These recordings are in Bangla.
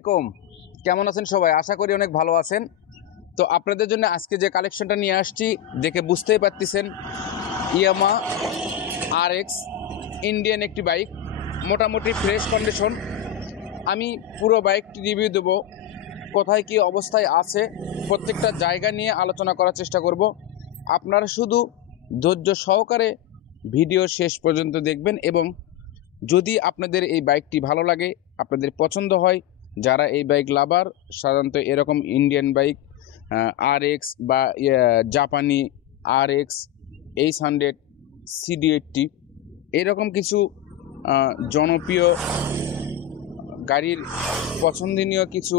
আসসালামু আলাইকুম। কেমন আছেন সবাই? আশা করি অনেক ভালো আছেন। তো আপনাদের জন্য আজকে যে কালেকশনটা নিয়ে আসছি দেখে বুঝতেই পারতেছেন, ইয়ামা RX ইন্ডিয়ান একটি বাইক, মোটামুটি ফ্রেশ কন্ডিশন। আমি পুরো বাইকটি রিভিউ দেবো, কোথায় কি অবস্থায় আছে প্রত্যেকটা জায়গা নিয়ে আলোচনা করার চেষ্টা করব। আপনারা শুধু ধৈর্য সহকারে ভিডিও শেষ পর্যন্ত দেখবেন এবং যদি আপনাদের এই বাইকটি ভালো লাগে, আপনাদের পছন্দ হয়, যারা এই বাইক লাভার, সাধারণত এরকম ইন্ডিয়ান বাইক RX বা জাপানি RX 800 CD80 এরকম কিছু জনপ্রিয় গাড়ির পছন্দনীয় কিছু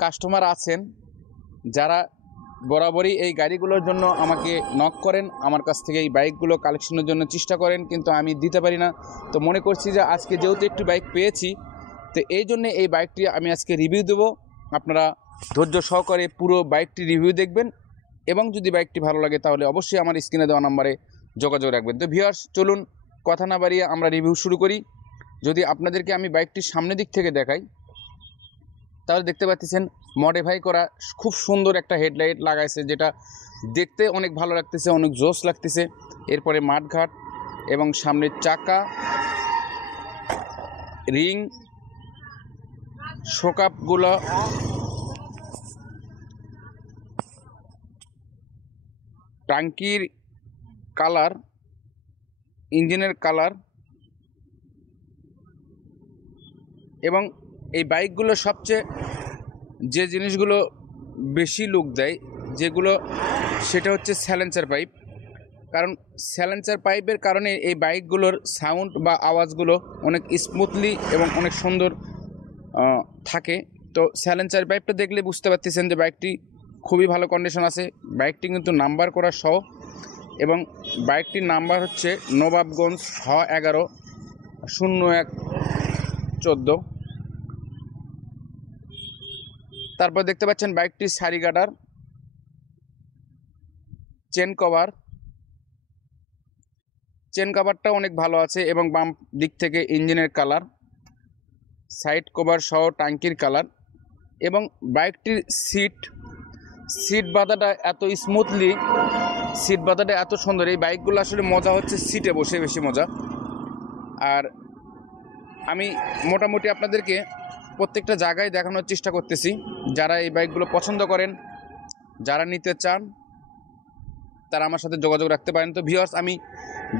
কাস্টমার আছেন যারা বরাবরই এই গাড়িগুলোর জন্য আমাকে নক করেন, আমার কাছ থেকে এই বাইকগুলো কালেকশনের জন্য চেষ্টা করেন, কিন্তু আমি দিতে পারি না। তো মনে করছি যে আজকে যেহেতু একটি বাইক পেয়েছি, তো এই জন্যে এই বাইকটি আমি আজকে রিভিউ দেবো। আপনারা ধৈর্য সহকারে পুরো বাইকটি রিভিউ দেখবেন এবং যদি বাইকটি ভালো লাগে তাহলে অবশ্যই আমার স্ক্রিনে দেওয়া নাম্বারে যোগাযোগ রাখবেন। তো ভিউয়ার্স, চলুন কথা না বাড়িয়ে আমরা রিভিউ শুরু করি। যদি আপনাদেরকে আমি বাইকটির সামনের দিক থেকে দেখাই, তাহলে দেখতে পাচ্ছেন মডিফাই করা খুব সুন্দর একটা হেডলাইট লাগাইছে, যেটা দেখতে অনেক ভালো লাগতেছে, অনেক জোস লাগতেছে। এরপরে মাঠঘাট এবং সামনের চাকা, রিং, শোকাপগুলো, টাঙ্কির কালার, ইঞ্জিনের কালার এবং এই বাইকগুলো সবচেয়ে যে জিনিসগুলো বেশি লুক দেয় যেগুলো, সেটা হচ্ছে সাইলেন্সার পাইপ। কারণ সাইলেন্সার পাইপের কারণে এই বাইকগুলোর সাউন্ড বা আওয়াজগুলো অনেক স্মুথলি এবং অনেক সুন্দর থাকে। তো সাইলেন্সার পাইপটা দেখলে বুঝতে পারতেছেন যে বাইকটি খুবই ভালো কন্ডিশন আছে। বাইকটি কিন্তু নাম্বার করা সহ এবং বাইকটির নাম্বার হচ্ছে নবাবগঞ্জ H110114। তারপর দেখতে পাচ্ছেন বাইকটির সারি গার্ডার, চেন কভারটা অনেক ভালো আছে এবং বাম দিক থেকে ইঞ্জিনের কালার, সাইড কভার সহ টাঙ্কির কালার এবং বাইকটির সিট বাঁধাটা এত স্মুথলি, সিট বাঁধাটা এত সুন্দর। এই বাইকগুলো আসলে মজা হচ্ছে সিটে বসে বেশি মজা। আর আমি মোটামুটি আপনাদেরকে প্রত্যেকটা জায়গায় দেখানোর চেষ্টা করতেছি। যারা এই বাইকগুলো পছন্দ করেন, যারা নিতে চান, তারা আমার সাথে যোগাযোগ রাখতে পারেন। তো ভিউয়ার্স, আমি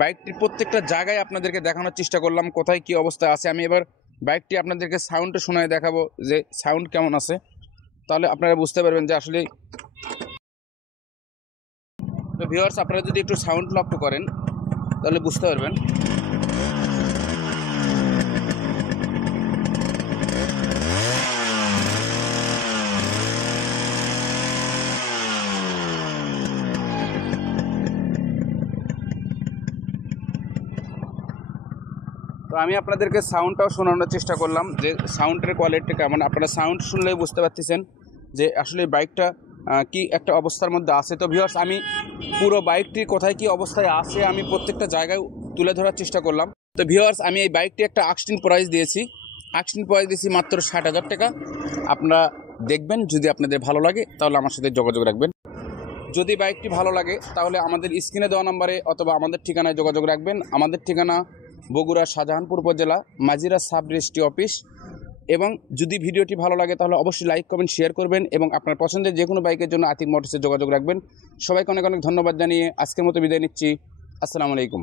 বাইকটির প্রত্যেকটা জায়গায় আপনাদেরকে দেখানোর চেষ্টা করলাম কোথায় কি অবস্থা আছে। আমি এবার বাইকটি আপনাদেরকে সাউন্ডটা শোনায় দেখাবো যে সাউন্ড কেমন আছে, তাহলে আপনারা বুঝতে পারবেন যে আসলে। তো ভিউয়ার্স, আপনারা যদি একটু সাউন্ড লক্ষ্য করেন তাহলে বুঝতে পারবেন। তো আমি আপনাদেরকে সাউন্ডটাও শোনানোর চেষ্টা করলাম যে সাউন্ডের কোয়ালিটি কেমন। আপনারা সাউন্ড শুনলেই বুঝতে পারতেছেন যে আসলে বাইকটা কি একটা অবস্থার মধ্যে আছে। তো ভিউয়ার্স, আমি পুরো বাইকটি কোথায় কি অবস্থায় আছে আমি প্রত্যেকটা জায়গায় তুলে ধরার চেষ্টা করলাম। তো ভিউয়ার্স, আমি এই বাইকটি একটা আস্কিং প্রাইস দিয়েছি মাত্র 60,000 টাকা। আপনারা দেখবেন, যদি আপনাদের ভালো লাগে তাহলে আমার সাথে যোগাযোগ রাখবেন। যদি বাইকটি ভালো লাগে তাহলে আমাদের স্ক্রিনে দেওয়া নাম্বারে অথবা আমাদের ঠিকানায় যোগাযোগ রাখবেন। আমাদের ঠিকানা বগুড়া শাহজাহানপুর উপজেলা, মাজিরা সাব রেজিস্ট্রি অফিস। এবং যদি ভিডিওটি ভালো লাগে তাহলে অবশ্যই লাইক, কমেন্ট, শেয়ার করবেন এবং আপনার পছন্দের যে কোনো বাইকের জন্য আতিক মোটরসে যোগাযোগ রাখবেন। সবাইকে অনেক অনেক ধন্যবাদ জানিয়ে আজকের মতো বিদায় নিচ্ছি। আসসালামু আলাইকুম।